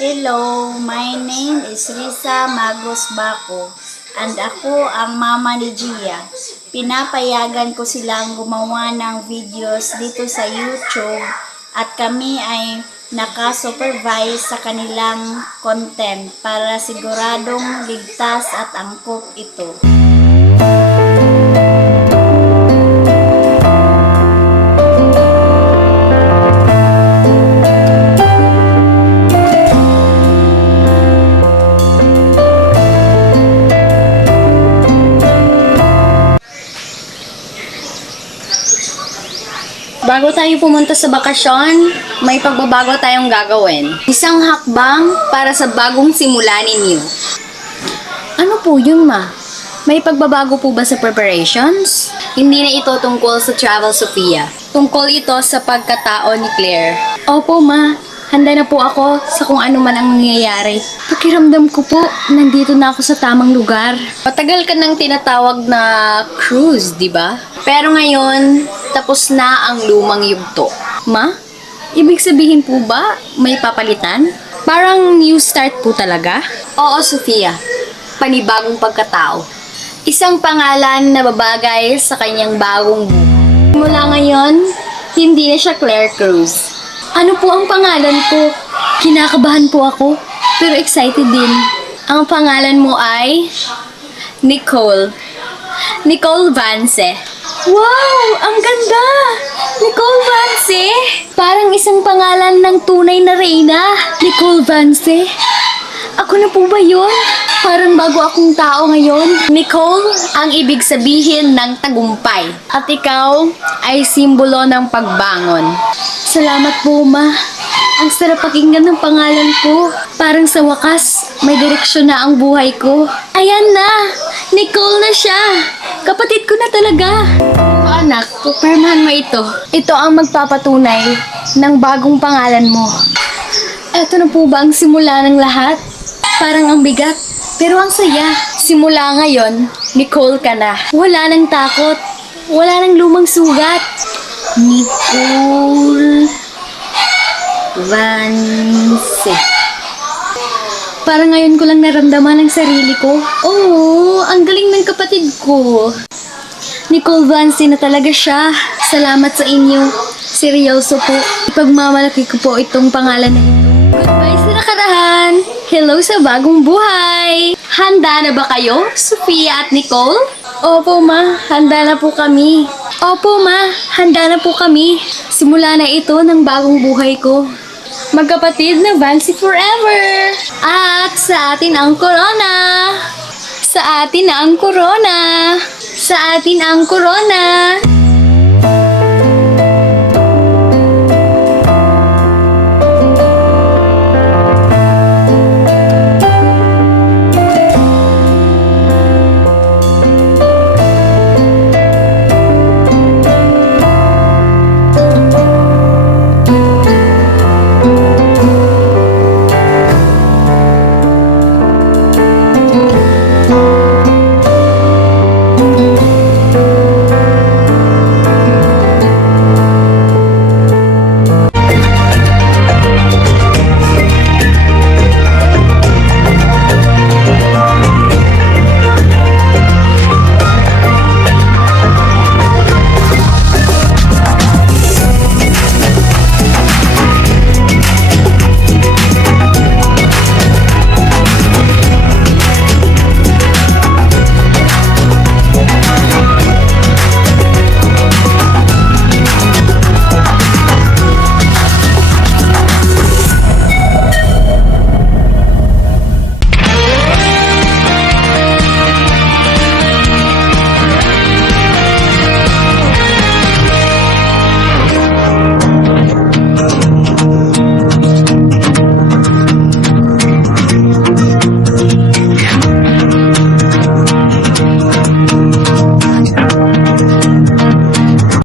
Hello, my name is Risa Magos Baco and ako ang mama ni Gia. Pinapayagan ko silang gumawa ng videos dito sa YouTube at kami ay naka-supervise sa kanilang content para siguradong ligtas at angkop ito. Bago tayo pumunta sa bakasyon, may pagbabago tayong gagawin. Isang hakbang para sa bagong simula ninyo. Ano po yun, ma? May pagbabago po ba sa preparations? Hindi na ito tungkol sa Travel Sophia. Tungkol ito sa pagkatao ni Claire. Opo, ma. Handa na po ako sa kung ano man ang nangyayari. Pakiramdam ko po, nandito na ako sa tamang lugar. Matagal ka nang tinatawag na cruise, di ba? Pero ngayon, tapos na ang lumang yugto. Ma? Ibig sabihin po ba may papalitan? Parang new start po talaga? Oo, Sofia. Panibagong pagkatao. Isang pangalan na babagay sa kanyang bagong buhay. Mula ngayon, hindi na siya Claire Cruz. Ano po ang pangalan ko? Kinakabahan po ako, pero excited din. Ang pangalan mo ay Nicole. Nicole Vance. Wow! Ang ganda! Nicole Vance! Parang isang pangalan ng tunay na reyna. Nicole Vance. Ako na po ba yun? Parang bago akong tao ngayon. Nicole, ang ibig sabihin ng tagumpay. At ikaw ay simbolo ng pagbangon. Salamat po, ma. Ang sarap pakinggan ng pangalan ko. Parang sa wakas, may direksyon na ang buhay ko. Ayan na! Nicole na siya! Kapatid ko na talaga! Anak, pupermahan mo ito. Ito ang magpapatunay ng bagong pangalan mo. Eto na po ba ang simula ng lahat? Parang ang bigat, pero ang saya. Simula ngayon, Nicole ka na. Wala nang takot. Wala nang lumang sugat. Nicole Vance. Parang ngayon ko lang naramdaman ang sarili ko. Oo, ang galing ng kapatid ko. Nicole Vance na talaga siya. Salamat sa inyo. Seryoso po. Ipagmamalaki ko po itong pangalan na ito. Goodbye sa nakaraan. Hello sa bagong buhay. Handa na ba kayo, Sophia at Nicole? Opo, ma. Handa na po kami. Opo, ma. Handa na po kami. Simula na ito ng bagong buhay ko. Magkapatid na Vance forever. At sa atin ang corona. Sa atin ang corona. Sa atin ang corona.